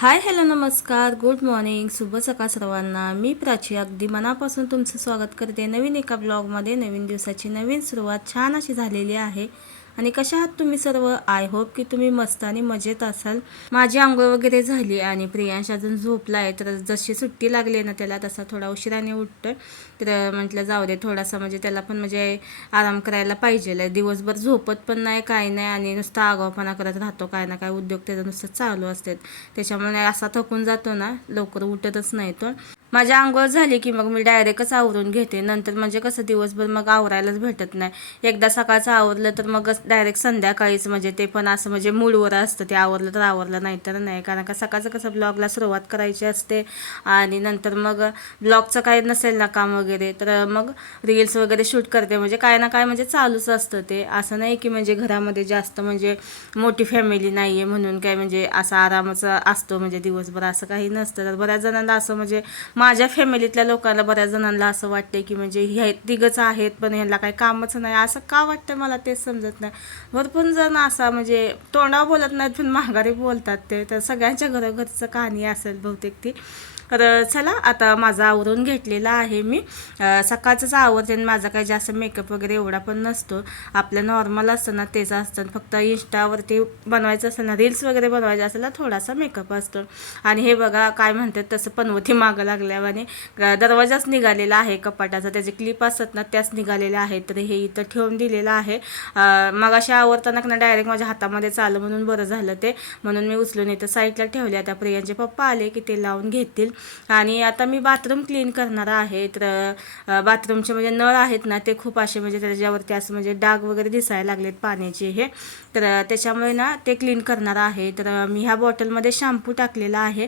हाय hello नमस्कार. Good morning. शुभ सकाळ सर्वांना. मी प्राची. अगदी मनापासून तुमचं स्वागत करते. नवीन एका ब्लॉगमध्ये नवीन दिवसाची नवीन सुरुवात छान अशी झालेली आहे. आणि कशा आहात तुम्ही सर्व? आय होप की तुम्ही मस्त आणि मजेत असाल. माझी आंघोळ वगैरे झाली आणि प्रियांश अजून झोपला आहे तर जशी सुट्टी लागली ना त्याला तसा थोडा उशिराने उठतं तर म्हटलं जाऊ दे थोडासा म्हणजे त्याला पण म्हणजे आराम करायला पाहिजे दिवसभर झोपत पण नाही काय नाही आणि नुसतं आगावपणा करत राहतो. काय ना काय उद्योग त्याचा नुसतं चालू असतात. त्याच्यामुळे असा थकून जातो ना लवकर उठतच नाही तो. माझी आंघोळ झाली की मग मी डायरेक्टच आवरून घेते. नंतर म्हणजे कसं दिवसभर मग आवरायलाच भेटत नाही. एकदा सकाळचं आवरलं तर मग डायरेक्ट संध्याकाळीच म्हणजे ते पण असं म्हणजे मूडवर असतं. ते आवरलं तर आवरलं नाही तर नाही. कारण का सकाळचं कसं ब्लॉगला सुरुवात करायची असते आणि नंतर मग ब्लॉगचं काही नसेल ना काम वगैरे तर मग रील्स वगैरे शूट करते. म्हणजे काय ना काय म्हणजे चालूच असतं ते. असं नाही की म्हणजे घरामध्ये जास्त म्हणजे मोठी फॅमिली नाही आहे म्हणून काय म्हणजे असा आरामच असतो म्हणजे दिवसभर. असं काही नसतं. तर बऱ्याच जणांना असं म्हणजे माझ्या फॅमिलीतल्या लोकांना बऱ्याच जणांना असं वाटतं की म्हणजे हे तिघंच आहेत पण ह्यांना काही कामच नाही. असं का वाटतं मला तेच समजत नाही. भरपूर जण असा म्हणजे तोंडावर बोलत नाहीत पण माघारी बोलतात ते. तर सगळ्यांच्या घरोघरचं कहाणी असेल बहुतेक ती. तर चला आता माझा आवरून घेतलेला आहे मी. अं, सकाळचंच आवरते आणि माझा काही जास्त मेकअप वगैरे एवढा पण नसतो. आपलं नॉर्मल असतं ना तेच असतं. फक्त इंस्टावरती बनवायचं असेल ना रील्स वगैरे बनवायचं असेल ना थोडासा मेकअप असतो. आणि हे बघा काय म्हणतात तसं पनवती मागं लागल्यावाने. आणि दरवाजाच निघालेला आहे कपाटाचा. त्याचे क्लिप असतात ना त्याच निघालेल्या आहेत. तर हे इथं ठेवून दिलेलं आहे. मग अशा आवरताना ना डायरेक्ट माझ्या हातामध्ये चालू म्हणून बरं झालं ते. म्हणून मी उचलून इथं साईडला ठेवले. आता प्रियांचे पप्पा आले की ते लावून घेतील. आणि आता मी बाथरूम क्लीन करणार आहे. तर बाथरूमचे म्हणजे नळ आहेत ना ते खूप असे म्हणजे त्याच्यावरती असं म्हणजे डाग वगैरे दिसायला लागलेत पाण्याचे हे. तर त्याच्यामुळे ना ते क्लीन करणार आहे. तर मी ह्या बॉटलमध्ये शॅम्पू टाकलेला आहे.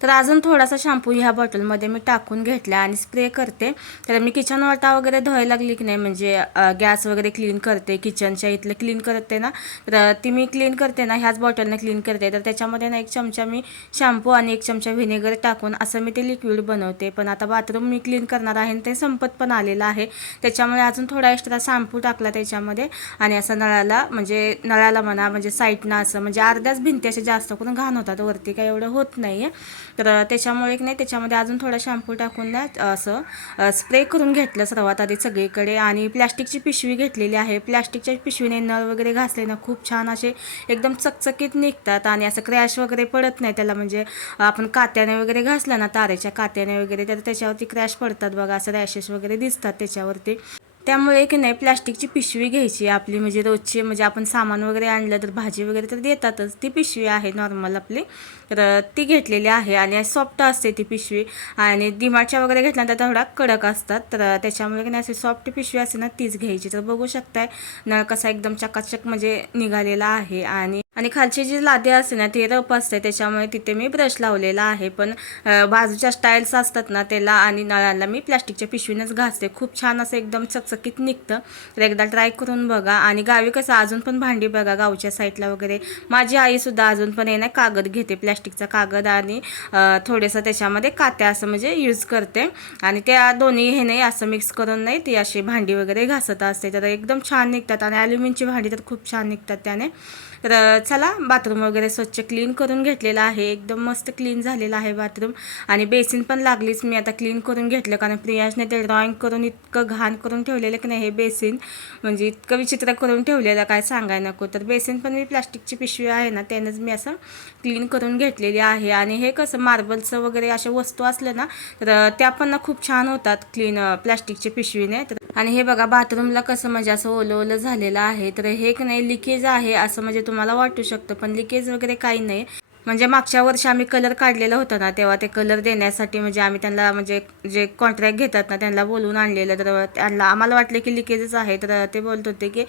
तर अजून थोडासा शॅम्पू ह्या बॉटलमध्ये मी टाकून घेतला आणि स्प्रे करते. तर मी किचन वाटा वगैरे धुवायला लागली की नाही म्हणजे गॅस वगैरे क्लीन करते किचनच्या इथलं क्लीन करते ना. तर ती मी क्लीन करते ना ह्याच बॉटलनं क्लीन करते. तर त्याच्यामध्ये ना एक चमचा मी शॅम्पू आणि एक चमचा व्हिनेगर टाकून असं मी ते लिक्विड बनवते. पण आता बाथरूम मी क्लीन करणार आहे आणि ते संपत पण आलेलं आहे. त्याच्यामुळे अजून थोडा एक्स्ट्रा शॅम्पू टाकला त्याच्यामध्ये आणि असं नळाला म्हणजे नळाला म्हणा म्हणजे साईडनं असं म्हणजे अर्ध्याच भिंती जास्त करून घाण होतात वरती काय एवढं होत नाही आहे तर त्याच्यामुळे की नाही त्याच्यामध्ये अजून थोडा शॅम्पू टाकून ना असं स्प्रे करून घेतलं सर्वात आधी सगळीकडे. आणि प्लॅस्टिकची पिशवी घेतलेली आहे. प्लॅस्टिकच्या पिशवीने नळ वगैरे घासले ना खूप छान असे एकदम चकचकीत निघतात आणि असं क्रॅश वगैरे पडत नाही. त्याला म्हणजे आपण कात्याने वगैरे घासलं ना तारेच्या कात्याने वगैरे तर त्याच्यावरती क्रॅश पडतात बघा असं रॅशेस वगैरे दिसतात त्याच्यावरती. त्यामुळे की नाही प्लॅस्टिकची पिशवी घ्यायची आपली म्हणजे रोजची म्हणजे आपण सामान वगैरे आणलं तर भाजी वगैरे तर देतातच. ती पिशवी आहे नॉर्मल आपली. तर ती घेतलेली आहे आणि सॉफ्ट असते ती पिशवी. आणि डिमार्टच्या वगैरे घेतल्यानंतर थोडा कडक असतात. तर त्याच्यामुळे की नाही अशी सॉफ्ट पिशवी असते ना तीच घ्यायची. तर बघू शकताय नळ कसा एकदम चकाचक म्हणजे निघालेला आहे. आणि आणि खालची जी लादी असते ना ती रफ असते. त्याच्यामुळे तिथे मी ब्रश लावलेला आहे. पण बाजूच्या स्टाईल्स असतात ना त्याला आणि नळाला मी प्लॅस्टिकच्या पिशवीनंच घासते. खूप छान असं एकदम चकचकीत निघतं. तर एकदा ट्राय करून बघा. आणि गावी कसं अजून पण भांडी बघा गावच्या साईडला वगैरे. माझी आईसुद्धा अजून पण आहे ना कागद घेते प्लॅस्टिकचा कागद आणि थोडंसं त्याच्यामध्ये कात्या असं म्हणजे यूज करते. आणि त्या दोन्ही हे नाही असं मिक्स करून नाही ती अशी भांडी वगैरे घासत असते. तर एकदम छान निघतात आणि ॲल्युमिनची भांडी तर खूप छान निघतात त्याने. तर चला बाथरूम वगैरे स्वच्छ क्लीन करून घेतलेलं आहे. एकदम मस्त क्लीन झालेलं आहे बाथरूम आणि बेसिन पण लागलीच मी आता क्लीन करून घेतलं. कारण प्रियाशने ते ड्रॉइंग करून इतकं घाण करून ठेवलेलं की नाही हे बेसिन म्हणजे इतकं विचित्र करून ठेवलेलं काय सांगायला नको. तर बेसिन पण मी प्लास्टिकची पिशवी आहे ना त्यानंच मी असं क्लीन करून घेतलेली आहे आणि हे कसं मार्बलचं वगैरे अशा वस्तू असल्या ना तर त्या पण ना खूप छान होतात क्लीन प्लॅस्टिकच्या पिशवीने. तर आणि हे बघा बाथरूमला कसं म्हणजे असं ओलं ओलं झालेलं आहे. तर हे की नाही लिकेज आहे असं म्हणजे तुम्हाला वाटू शकतं पण लिकेज वगैरे काही नाही. म्हणजे मागच्या वर्षी आम्ही कलर काढलेला होता ना तेव्हा ते कलर देण्यासाठी म्हणजे आम्ही त्यांना म्हणजे जे कॉन्ट्रॅक्ट घेतात ना त्यांना बोलवून आणलेलं. तर त्यांना आम्हाला वाटलं की लिकेजच आहे. तर ते बोलत होते की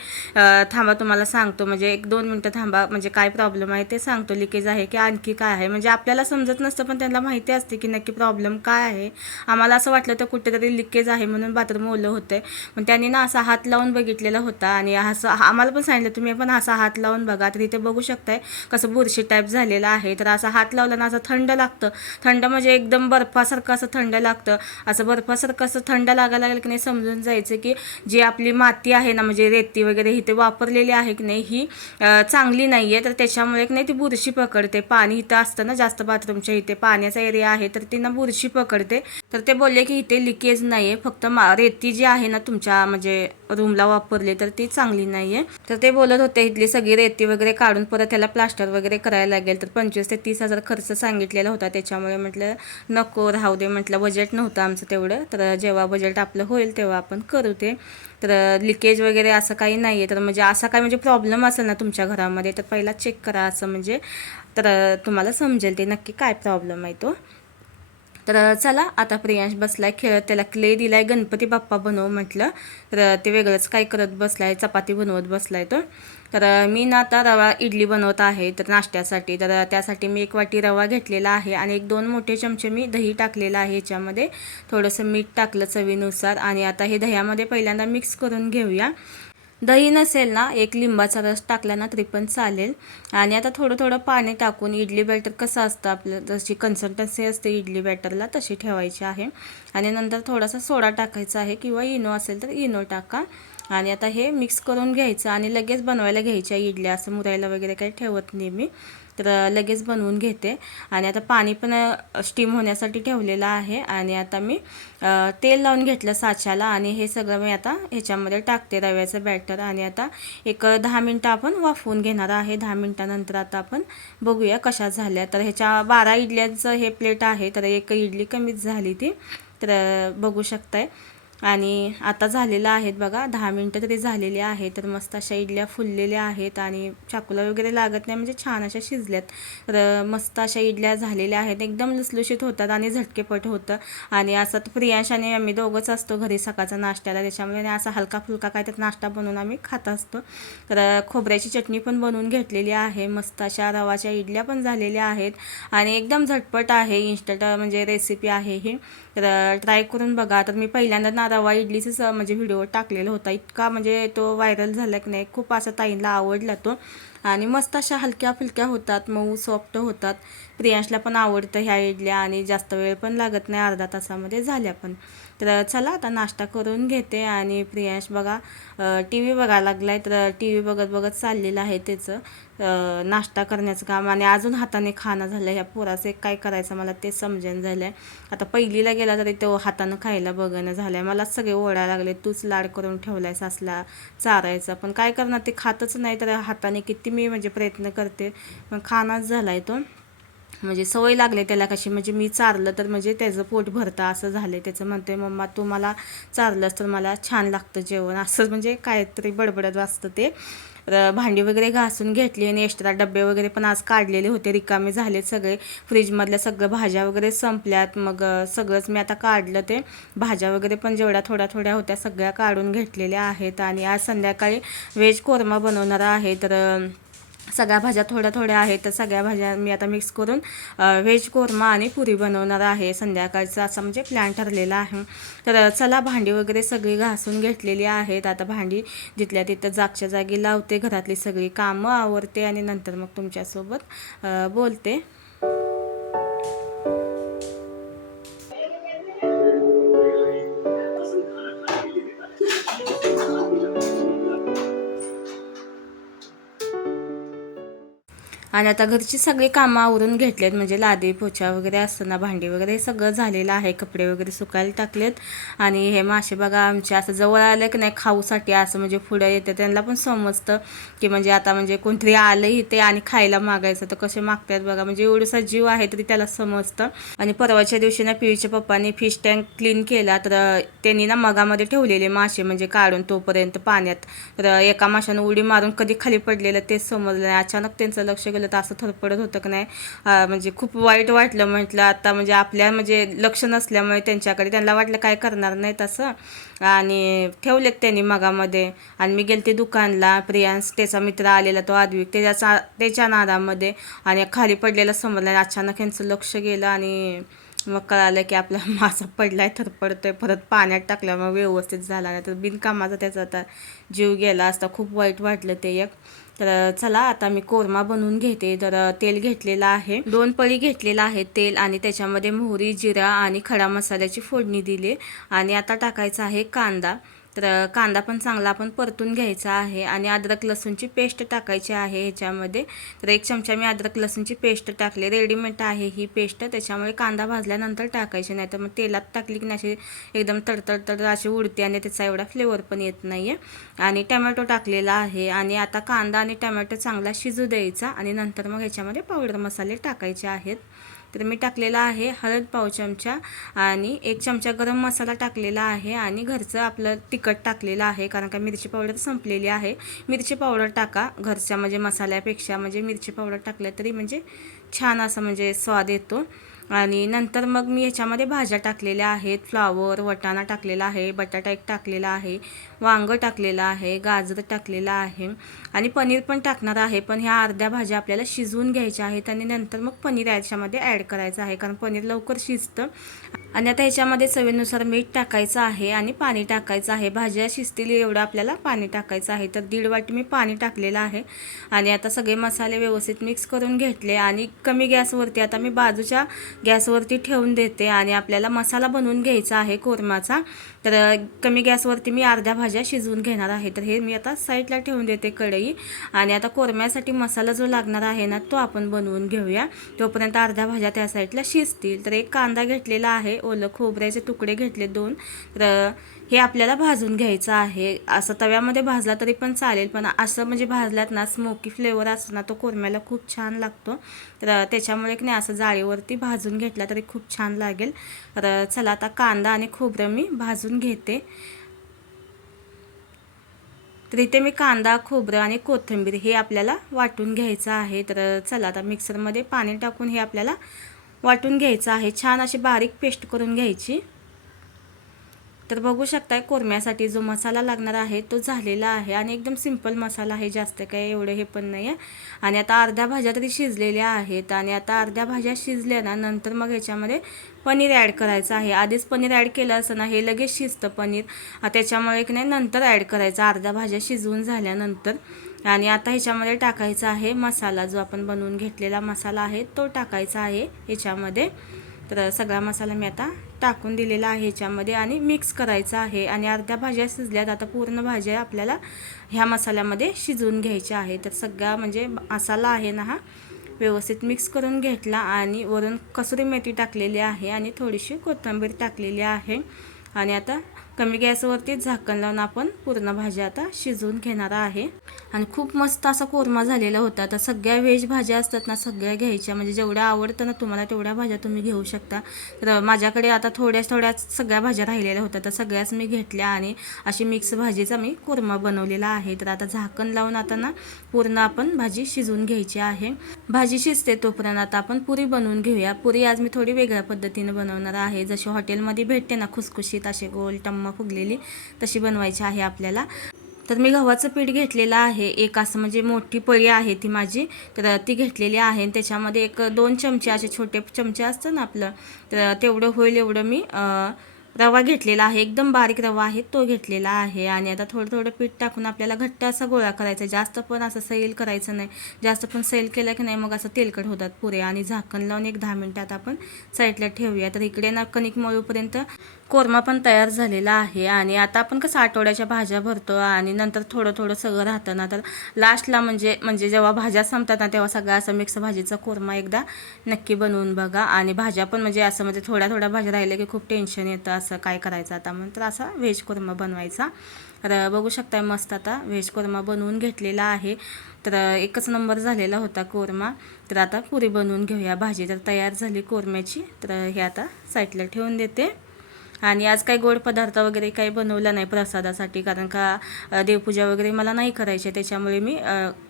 थांबा तुम्हाला सांगतो. म्हणजे एक दोन मिनटं थांबा. म्हणजे काय प्रॉब्लेम आहे ते सांगतो. लिकेज आहे की आणखी काय आहे? म्हणजे आपल्याला समजत नसतं पण त्यांना माहिती असते की नक्की प्रॉब्लेम काय आहे. आम्हाला असं वाटलं तर कुठेतरी लिकेज आहे म्हणून बाथरूम ओलं होतं पण त्यांनी ना असा हात लावून बघितलेला होता. आणि असं आम्हाला पण सांगितलं तुम्ही पण असा हात लावून बघा. तर इथे बघू शकताय कसं बुरशी टाईप झालेला आहे. आहे. तर असा हात लावला ना असं थंड लागतं. थंड म्हणजे एकदम बर्फासारखं असं थंड लागतं. असं बर्फासारखं असं थंड लागायला लागलं की नाही समजून जायचं की जी आपली माती आहे ना म्हणजे रेती वगैरे इथे वापरलेली आहे की नाही ही चांगली नाही आहे तर त्याच्यामुळे की नाही ती बुरशी पकडते. पाणी इथं असतं ना जास्त बाथरूमच्या इथे पाण्याचा एरिया आहे तर ती ना बुरशी पकडते. तर ते बोलले की इथे लिकेज नाही आहे फक्त मा रेती जी आहे ना तुमच्या म्हणजे रूमला वापरली तर ती चांगली नाही आहे तर ते बोलत होते इथली सगळी रेती वगैरे काढून परत त्याला प्लास्टर वगैरे करायला लागेल. तर पंचवीस ते तीस हजार खर्च सांगितलेला होता. त्याच्यामुळे म्हटलं नको राहू दे म्हटलं. बजेट नव्हतं आमचं तेवढं. तर जेव्हा बजेट आपलं होईल तेव्हा आपण करू ते. तर लिकेज वगैरे असं काही नाही आहे तर म्हणजे असा काही म्हणजे प्रॉब्लेम असेल ना तुमच्या घरामध्ये तर पहिला चेक करा असं म्हणजे. तर तुम्हाला समजेल ते नक्की काय प्रॉब्लेम आहे तो. तर चला आता प्रियांश बसलाय खेळत. त्याला क्ले दिलाय गणपती बाप्पा बनव म्हटलं. तर ते वेगळंच काय करत बसलाय चपाती बनवत बसलाय तो. तर मी ना आता रवा इडली बनवत आहे तर नाश्त्यासाठी. तर त्यासाठी मी एक वाटी रवा घेतलेला आहे आणि एक दोन मोठे चमचे मी दही टाकलेलं आहे याच्यामध्ये. थोडंसं मीठ टाकलं चवीनुसार आणि आता हे दह्यामध्ये पहिल्यांदा मिक्स करून घेऊया. दही नसेल ना एक लिंबाचा रस टाकला ना तरी पण चालेल. आणि आता थोडं थोडं पाणी टाकून इडली बॅटर कसं असतं आपलं जशी कन्सल्टन्सी असते इडली बॅटरला तशी ठेवायची आहे. आणि नंतर थोडासा सोडा टाकायचा आहे किंवा इनो असेल तर इनो टाका. आणि आता हे मिक्स करून घ्यायचं आणि लगेच बनवायला घ्यायच्या इडल्या असं मुरायला वगैरे काही ठेवत नाही मी. तर लगेच बनवून घेते. आणि आता पाणी पण स्टीम होण्यासाठी ठेवलेलं आहे. आणि आता मी तेल लावून घेतलं साच्याला आणि हे सगळं मी आता ह्याच्यामध्ये टाकते रव्याचं बॅटर आणि आता एक दहा मिनटं आपण वाफवून घेणार आहे. दहा मिनटानंतर आता आपण बघूया कशा झाल्या. तर ह्याच्या बारा इडल्यांचं हे प्लेट आहे. तर एक इडली कमीच झाली ती. तर बघू शकताय. आणि आता झालेलं आहेत बघा दहा मिनटं तरी झालेली आहेत. तर मस्त अशा इडल्या फुललेल्या आहेत आणि चाकूला वगैरे लागत नाही म्हणजे छान अशा शिजल्यात. तर मस्त अशा इडल्या झालेल्या आहेत. एकदम लुसलुशीत होतात आणि झटकेपट होतं. आणि असं तर प्रियांश आणि आम्ही दोघंच असतो घरी सकाळचा नाश्त्याला. त्याच्यामुळे आणि असा हलका फुलका काय तर नाश्ता बनवून आम्ही खात असतो. तर खोबऱ्याची चटणी पण बनवून घेतलेली आहे. मस्त अशा रवाच्या इडल्या पण झालेल्या आहेत. आणि एकदम झटपट आहे. इन्स्टंट म्हणजे रेसिपी आहे ही. तर ट्राय करून बघा. तर मी पहिल्यांदा नारळ रवा इडलीचं म्हणजे व्हिडिओ टाकलेला होता. इतका म्हणजे तो व्हायरल झाला की नाही खूप असं ताईंना आवडला तो. आणि मस्त अशा हलक्या फुलक्या होतात मऊ सॉफ्ट होतात. प्रियांशला पण आवडतं ह्या इडल्या आणि जास्त वेळ पण लागत नाही अर्धा तासामध्ये झाल्या पण. तर चला आता नाश्ता करून घेते आणि प्रियांश बघा टी व्ही बघायला लागलाय. तर टी व्ही बघत बघत चाललेलं आहे त्याचं नाश्ता करण्याचं काम. आणि अजून हाताने खाणं झालं ह्या पोराचं एक काय करायचं मला ते समजेन झालं आहे आता पहिलीला गेला तरी तो हातानं खायला बघणं झालं आहे मला सगळे ओढायला लागले तूच लाड करून ठेवलाय सासला चारायचा. पण काय करणार? ते खातच नाही. तर हाताने किती मी म्हणजे प्रयत्न करते. पण खानाच झाला आहे तो. म्हणजे सवय लागली त्याला कशी. म्हणजे मी चारलं तर म्हणजे त्याचं पोट भरतं असं झालं त्याचं म्हणते मम्मा तू मला चारलंस तर मला छान लागतं जेवण. असं म्हणजे काहीतरी बडबडत वाचतं ते. भांडी वगैरे घासून घेतली आणि एक्स्ट्रा डबे वगैरे पण आज काढलेले होते. रिकामे झाले सगळे. फ्रीजमधल्या सगळं भाज्या वगैरे संपल्यात. मग सगळंच मी आता काढलं ते. भाज्या वगैरे पण जेवढ्या थोड्या थोड्या होत्या सगळ्या काढून घेतलेल्या आहेत. आणि आज संध्याकाळी व्हेज कोरमा बनवणार आहे. तर सगळ्या भाज्या थोड्या थोड्या आहेत तर सगळ्या भाज्या मी आता मिक्स करून व्हेज कोरमा आणि पुरी बनवणार आहे. संध्याकाळचं असं म्हणजे प्लॅन ठरलेला आहे. तर चला भांडी वगैरे सगळी घासून घेतलेली आहेत. आता भांडी जिथल्या तिथं जागच्या जागी लावते. घरातली सगळी कामं आवरते आणि नंतर मग तुमच्यासोबत बोलते. आणि आता घरची सगळी कामं आवरून घेतलेत म्हणजे लादी पोछा वगैरे असताना भांडी वगैरे हे सगळं झालेलं आहे. कपडे वगैरे सुकायला टाकलेत. आणि हे मासे बघा आमचे असं जवळ आलं की नाही खाऊसाठी असं म्हणजे पुढं येतं. त्यांना पण समजतं की म्हणजे आता म्हणजे कोणतरी आलं इथे आणि खायला मागायचं. तर कसे मागतात बघा म्हणजे एवढंसा जीव आहे तरी त्याला समजतं. आणि परवाच्या दिवशी ना पिवीच्या पप्पानी फिश टँक क्लीन केला तर त्यांनी ना मगामध्ये ठेवलेले मासे म्हणजे काढून तोपर्यंत पाण्यात. तर एका माशानं उडी मारून कधी खाली पडलेलं तेच समजलं नाही. अचानक त्यांचं लक्ष गेलं तर असं थरपडत होतं की नाही. म्हणजे खूप वाईट वाटलं म्हटलं. आता म्हणजे आपल्या म्हणजे लक्ष नसल्यामुळे त्यांच्याकडे त्यांना वाटलं काय करणार नाही तसं आणि ठेवलेत त्यांनी मगामध्ये. आणि मी गेले ते दुकानला. प्रियांश त्याचा मित्र आलेला तो आद्विक. त्याच्या त्याच्या नादामध्ये. आणि खाली पडलेला समजलं आणि अचानक यांचं लक्ष गेलं आणि मग कळालं की आपला मासा पडलाय तर पडतोय परत पाण्यात टाकल्यामुळे व्यवस्थित झाला नाही. तर बिनकामाचा त्याचा आता जीव गेला असता. खूप वाईट वाटलं ते एक. तर चला आता मी कोरमा बनवून घेते. तर तेल घेतलेलं आहे. दोन पळी घेतलेलं आहे तेल आणि त्याच्यामध्ये मोहरी जिरा आणि खडा मसाल्याची फोडणी दिली. आणि आता टाकायचा आहे कांदा. तर कांदा पण चांगला आपण परतून घ्यायचा आहे आणि अद्रक लसूणची पेस्ट टाकायची आहे ह्याच्यामध्ये. तर एक चमचा मी अद्रक लसूणची पेस्ट टाकली. रेडीमेड आहे ही पेस्ट. त्याच्यामुळे कांदा भाजल्यानंतर टाकायची नाही तर मग तेलात टाकली की नाही अशी एकदम तडतड तड अशी उडते आणि त्याचा एवढा फ्लेवर पण येत नाही आहे आणि टमॅटो टाकलेला आहे आणि आता कांदा आणि टमॅटो चांगला शिजू द्यायचा आणि नंतर मग ह्याच्यामध्ये पावडर मसाले टाकायचे आहेत. तर मी टाकलेला आहे हळद पाव चमचा आणि एक चमचा गरम मसाला टाकलेला आहे आणि घरचं आपलं तिखट टाकलेलं आहे कारण का मिरची पावडर संपलेली आहे. मिरची पावडर टाका घरच्या म्हणजे मसाल्यापेक्षा म्हणजे मिरची पावडर टाकलं तरी म्हणजे छान असं म्हणजे स्वाद येतो. आणि नंतर मग मी याच्यामध्ये भाज्या टाकलेल्या आहेत फ्लावर वटाणा टाकलेला आहे बटाटा एक टाकलेला आहे वांगं टाकलेलं आहे गाजर टाकलेलं आहे आणि पनीर पण टाकणार आहे. पण ह्या अर्ध्या भाज्या आपल्याला शिजवून घ्यायच्या आहेत आणि नंतर मग पनीर याच्यामध्ये ॲड करायचं आहे. कारण पनीर लवकर शिजतं. आणि आता ह्याच्यामध्ये चवीनुसार मीठ टाकायचं आहे आणि पाणी टाकायचं आहे. भाज्या शिजतील एवढं आपल्याला पाणी टाकायचं आहे. तर दीड वाटी मी पाणी टाकलेलं आहे. आणि आता सगळे मसाले व्यवस्थित मिक्स करून घेतले आणि कमी गॅसवरती आता मी बाजूच्या गॅसवरती ठेवून देते आणि आपल्याला मसाला बनवून घ्यायचा आहे कोरमाचा. तर कमी गॅसवरती मी अर्ध्या भाज्या शिजवून घेणार आहे. तर हे मी आता साईडला ठेवून देते कढई. आणि आता कोरम्यासाठी मसाला जो लागणार आहे ना तो आपण बनवून घेऊया. तोपर्यंत अर्ध्या भाज्या त्या साईडला शिजतील. तर एक कांदा घेतलेला आहे ओलं खोबऱ्याचे तुकडे घेतले दोन. तर हे आपल्याला भाजून घ्यायचं आहे. असं तव्यामध्ये भाजला तरी पण चालेल पण असं म्हणजे भाजल्यात ना स्मोकी फ्लेवर असतो ना तो कोरम्याला खूप छान लागतो. तर त्याच्यामुळे की नाही असं जाळीवरती भाजून घेतला तरी खूप छान लागेल. तर चला आता कांदा आणि खोबरं मी भाजून घेते. तर इथे मी कांदा खोबरं आणि कोथिंबीर हे आपल्याला वाटून घ्यायचं आहे. तर चला आता मिक्सरमध्ये पाणी टाकून हे आपल्याला वाटून घ्यायचं आहे. छान अशी बारीक पेस्ट करून घ्यायची. तर बघू शकताय कोरम्यासाठी जो मसाला लागणार आहे तो झालेला आहे आणि एकदम सिंपल मसाला आहे जास्त काय एवढं हे पण नाही आहे आणि आता अर्ध्या भाज्या तरी शिजलेल्या आहेत आणि आता अर्ध्या भाज्या शिजल्या ना नंतर मग ह्याच्यामध्ये पनीर ॲड करायचं आहे. आधीच पनीर ॲड केलं असं ना हे लगेच शिजतं पनीर. त्याच्यामुळे एक नाही नंतर ॲड करायचं अर्ध्या भाज्या शिजवून झाल्यानंतर. आणि आता ह्याच्यामध्ये टाकायचा आहे मसाला जो आपण बनवून घेतलेला मसाला आहे तो टाकायचा आहे ह्याच्यामध्ये. तर सगळा मसाला मी आता टाकून दिलेला आहे ह्याच्यामध्ये आणि मिक्स करायचा आहे. आणि अर्ध्या भाज्या शिजल्यात. आता पूर्ण भाज्या आपल्याला ह्या मसाल्यामध्ये शिजवून घ्यायच्या आहे तर सगळा म्हणजे मसाला आहे ना हा व्यवस्थित मिक्स करून घेतला आणि वरून कसुरी मेथी टाकलेली आहे आणि थोडीशी कोथिंबीर टाकलेली आहे. आणि आता कमी गॅसवरती झाकण लावून आपण पूर्ण भाज्या आता शिजवून घेणार आहे. आणि खूप मस्त असा कोरमा झालेला होता. तर सगळ्या व्हेज भाज्या असतात ना सगळ्या घ्यायच्या. म्हणजे जेवढ्या आवडतं ना तुम्हाला तेवढ्या भाज्या तुम्ही घेऊ शकता. तर माझ्याकडे आता थोड्याच थोड्याच सगळ्या भाज्या राहिलेल्या होत्या. तर सगळ्याच मी घेतल्या आणि अशी मिक्स भाजीचा मी कोरमा बनवलेला आहे. तर आता झाकण लावून आता ना पूर्ण आपण भाजी शिजवून घ्यायची आहे. भाजी शिजते तोपर्यंत आता आपण पुरी बनवून घेऊया. पुरी आज मी थोडी वेगळ्या पद्धतीने बनवणार आहे. जशी हॉटेलमध्ये भेटते ना खुसखुशीत असे गोल टम टम्मा फुगलेली तशी बनवायची आहे आपल्याला. तर मी गव्हाचं पीठ घेतलेलं आहे. एक असं म्हणजे मोठी पळी आहे ती माझी. तर ती घेतलेली आहे त्याच्यामध्ये एक दोन चमचे असे छोटे चमचे असतं ना आपलं तर तेवढं होईल एवढं मी रवा घेतलेला आहे. एकदम बारीक रवा आहे तो घेतलेला आहे. आणि आता थोडं थोडं पीठ टाकून आपल्याला घट्ट असा गोळा करायचा जास्त पण असं सैल करायचं नाही. जास्त पण सैल केलं की नाही मग असं तेलकट होतात पुरे. आणि झाकण लावून एक दहा मिनटात आपण साईडला ठेवूया. तर इकडे ना कणिक मळूपर्यंत कोरमा पण तयार झालेला आहे आणि आता आपण कसं आठवड्याच्या भाज्या भरतो आणि नंतर थोडं थोडं सगळं राहतं ना तर लास्टला म्हणजे म्हणजे जेव्हा भाज्या संपतात ना तेव्हा सगळं असं मिक्स भाजीचा कोरमा एकदा नक्की बनवून बघा. आणि भाज्या पण म्हणजे असं म्हणजे थोड्या थोड्या भाज्या राहिल्या की खूप टेन्शन येतं असं काय करायचं आता म्हणून. तर असा व्हेज कोरमा बनवायचा. तर बघू शकताय मस्त आता व्हेज कोरमा बनवून घेतलेला आहे. तर एकच नंबर झालेला होता कोरमा. तर आता पुरी बनवून घेऊया. भाजी तर तयार झाली कोरम्याची. तर हे आता साईडला ठेवून देते. आणि आज काही गोड पदार्थ वगैरे काही बनवला नाही प्रसादासाठी कारण का देवपूजा वगैरे मला नाही करायची त्याच्यामुळे मी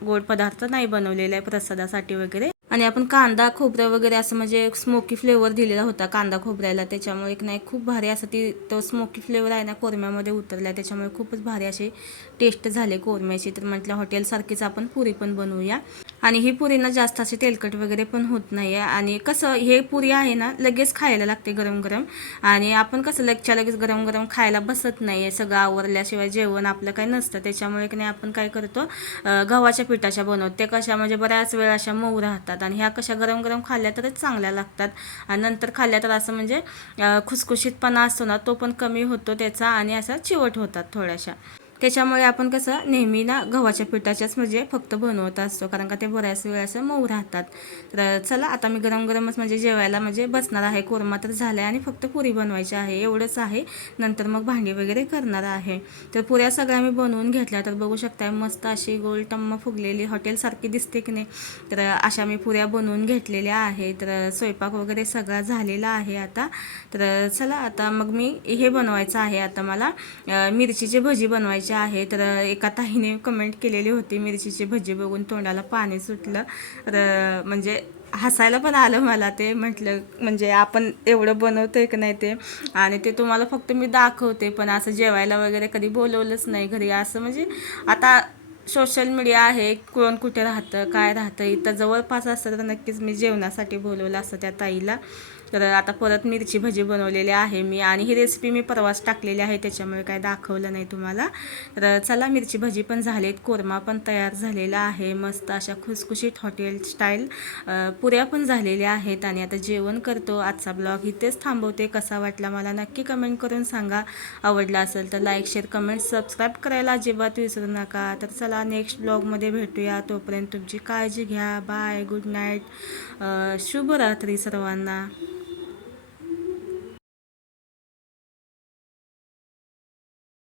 गोड पदार्थ नाही बनवलेला आहे प्रसादासाठी वगैरे. आणि आपण कांदा खोबरं वगैरे असं म्हणजे स्मोकी फ्लेवर दिलेला होता कांदा खोबऱ्याला. त्याच्यामुळे एक नाही खूप भारी असं ती तो स्मोकी फ्लेवर आहे ना कोरम्यामध्ये उतरला त्याच्यामुळे खूपच भारी असे टेस्ट झाले कोरम्याची. तर म्हटलं हॉटेलसारखीच आपण पुरी पण बनवूया. आणि ही पुरी ना जास्त असे तेलकट वगैरे पण होत नाही आहे आणि कसं हे पुरी आहे ना लगेच खायला लागते गरम गरम. आणि आपण कसं लगच्या लगेच गरम गरम खायला बसत नाही आहे सगळं आवरल्याशिवाय जेवण आपलं काही नसतं. त्याच्यामुळे की नाही आपण काय करतो गव्हाच्या पिठाच्या बनवतो. ते कशा म्हणजे बऱ्याच वेळ अशा मऊ राहतात. आणि ह्या कशा गरम गरम खाल्ल्या तरच चांगल्या लागतात. आणि नंतर खाल्ल्या तर असं म्हणजे खुसखुशीतपणा असतो ना तो पण कमी होतो त्याचा आणि असा चिवट होतात थोड्याशा. त्याच्यामुळे आपण कसं नेहमी ना गव्हाच्या पिठाच्याच म्हणजे फक्त बनवत असतो. कारण का ते बऱ्याच वेळ असं मऊ राहतात. तर चला आता मी गरम गरमच म्हणजे जेवायला म्हणजे बसणार आहे. कोरमा तर झालं आहे आणि फक्त पुरी बनवायची आहे. एवढंच आहे. नंतर मग भांडी वगैरे करणार आहे. तर पुऱ्या सगळ्या मी बनवून घेतल्या. तर बघू शकताय मस्त अशी गोल टम्म फुगलेली हॉटेलसारखी दिसते की नाही. तर अशा मी पुऱ्या बनवून घेतलेल्या आहे. तर स्वयंपाक वगैरे सगळा झालेला आहे आता. तर चला आता मग मी हे बनवायचं आहे. आता मला मिरचीची भजी बनवायची आहे. तर एका ताईने कमेंट केलेली होती. मिरचीची भजी बघून तोंडाला पाणी सुटलं. तर म्हणजे हसायला पण आलं मला ते. म्हटलं म्हणजे आपण एवढं बनवतोय की नाही ते? आणि ते तुम्हाला फक्त मी दाखवते. पण असं जेवायला वगैरे कधी बोलवलंच नाही घरी. असं म्हणजे आता सोशल मीडिया आहे. कोण कुठे राहतं काय राहतं? इथं जवळपास असतं तर नक्कीच मी जेवणासाठी बोलवलं असतं त्या ताईला. तर आता परत मिरची भजी बनवलेली आहे मी आणि ही रेसिपी मी परवाच टाकलेली आहे त्याच्यामुळे काय दाखवलं नाही तुम्हाला. तर चला मिरची भजी पण झालीत कोरमा पण तयार झालेला आहे मस्त अशा खुसखुशीत हॉटेल स्टाईल पुऱ्या पण झालेल्या आहेत आणि आता जेवण करतो. आजचा ब्लॉग इथेच थांबवते. कसा वाटला मला नक्की कमेंट करून सांगा. आवडला असेल तर लाईक शेअर कमेंट सबस्क्राईब करायला अजिबात विसरू नका. तर चला नेक्स्ट ब्लॉगमध्ये भेटूया. तोपर्यंत तुमची काळजी घ्या. बाय गुड नाईट शुभरात्री सर्वांना.